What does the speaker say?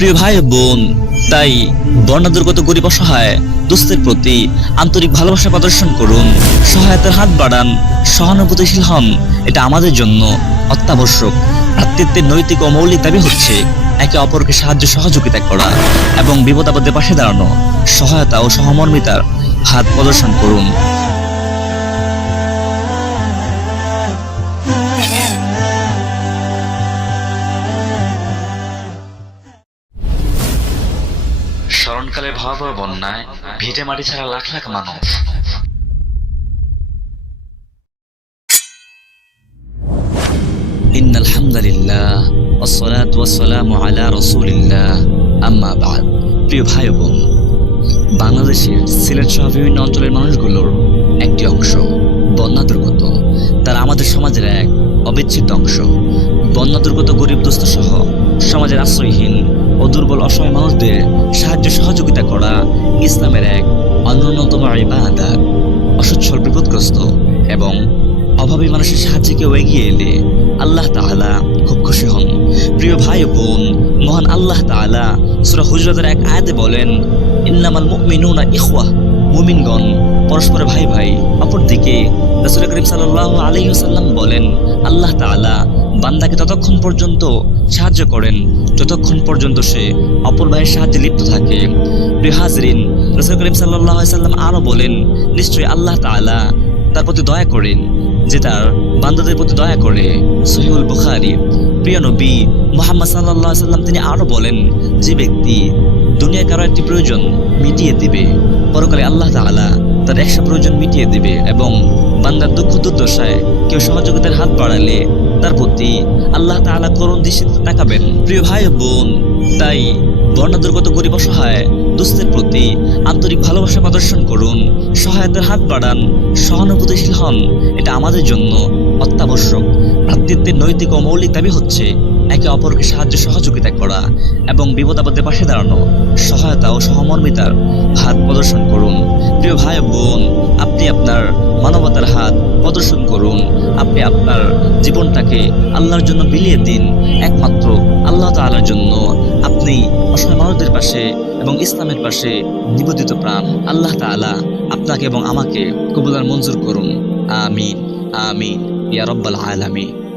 প্রিয় ভাই বোন, তাই বর্ণাদুর্গত গরিব অসহায় দুস্থের প্রতি আন্তরিক ভালোবাসা প্রদর্শন করুন, সহায়তার হাত বাড়ান, সহানুভূতিশীল হন। এটা আমাদের জন্য অত্যাবশ্যক। ভ্রাতৃত্বের নৈতিক ও মৌলিক দাবি হচ্ছে একে অপরকে সাহায্য সহযোগিতা করা এবং বিপদ আপদে পাশে দাঁড়ানো, সহায়তা ও সহমর্মিতার হাত প্রদর্শন করুন। স্মরণকালে ভয়াবহ বন্যায় ভিটে মাটি ছাড়া লাখ লাখ মানুষ إن الحمد لله والصلاة والسلام على رسول الله أما بعد প্রিয় ভাই ও বোন বাংলাদেশের সিলেট সহ বিভিন্ন অঞ্চলের মানুষগুলোর একটি অংশ বন্যা দুর্গত তারা আমাদের সমাজের এক অবিচ্ছেদ্য অংশ বন্যা দুর্গত গরিব দুস্থ সহ সমাজের আশ্রয়হীন ও দুর্বল অসহায় মানুষদের সাহায্য সহযোগিতা করা ইসলামের এক অন্যতম ইবাদত। অসচ্ছল বিপদগ্রস্ত এবং অভাবী মানুষের সাহায্যে কেউ এগিয়ে এলে আল্লাহ তাআলা খুব খুশি হন। প্রিয় ভাই বোন, মহান আল্লাহ তাআলা সূরা হুজরাতের এক আয়াতে বলেন, ইন্নামাল মুমিনুনা ইখওয়া। মুমিনগণ পরস্পর ভাই ভাই, অপরদিকে রাসূল করিম সাল্লাল্লাহু আলাইহি ওয়াসাল্লাম বলেন, আল্লাহ তাআলা বান্দাকে ততক্ষণ পর্যন্ত সাহায্য করেন, যতক্ষণ পর্যন্ত সে অপর ভাইয়ের সাহায্যে লিপ্ত থাকে। হাজরিন, রাসূল করিম আলাইহি সাল্লাম আরও বলেন, নিশ্চয়ই আল্লাহ তাআলা তার প্রতি দয়া করেন, যে তার বান্দাদের প্রতি দয়া করে। সহিউল বুখারি, প্রিয় নবী মোহাম্মদ আলাইহি সাল্লাম তিনি আরও বলেন, যে ব্যক্তি দুনিয়ার কারও একটি প্রয়োজন মিটিয়ে দিবে, পরকালে আল্লাহ তাআলা তার একশো প্রয়োজন মিটিয়ে দেবে এবং বান্দার দুঃখ দুর্দশায় কেউ সহযোগিতার হাত বাড়ালে তার প্রতি আল্লাহ তালা করুণ দৃষ্টিতে তাকাবেন। প্রিয় ভাই বোন, তাই বর্ণাদুর্গত গরিব অসহায় দুস্থের প্রতি আন্তরিক ভালোবাসা প্রদর্শন করুন। সহায়তার হাত বাড়ান। সহানুভূতিশীল হন। এটা আমাদের জন্য অত্যাবশ্যক। ভ্রাতৃত্বের নৈতিক ও মৌলিক দাবি হচ্ছে একে অপরকে সাহায্য সহযোগিতা করা এবং বিপদ পাশে দাঁড়ানো। সহায়তা ও সহমর্মিতার হাত প্রদর্শন করুন। প্রিয় ভাই বোন, আপনি আপনার মানবতার হাত প্রদর্শন করুন। আপনি আপনার জীবনটাকে আল্লাহর জন্য বিলিয়ে দিন। একমাত্র আল্লাহ তাআলার জন্য অসহায় মানুষদের পাশে এবং ইসলামের পাশে নিবেদিত প্রাণ। আল্লাহ তালা আপনাকে এবং আমাকে কবুলার মঞ্জুর করুন। আমিন আমিন। ইয়া রব্বাল আলামিন।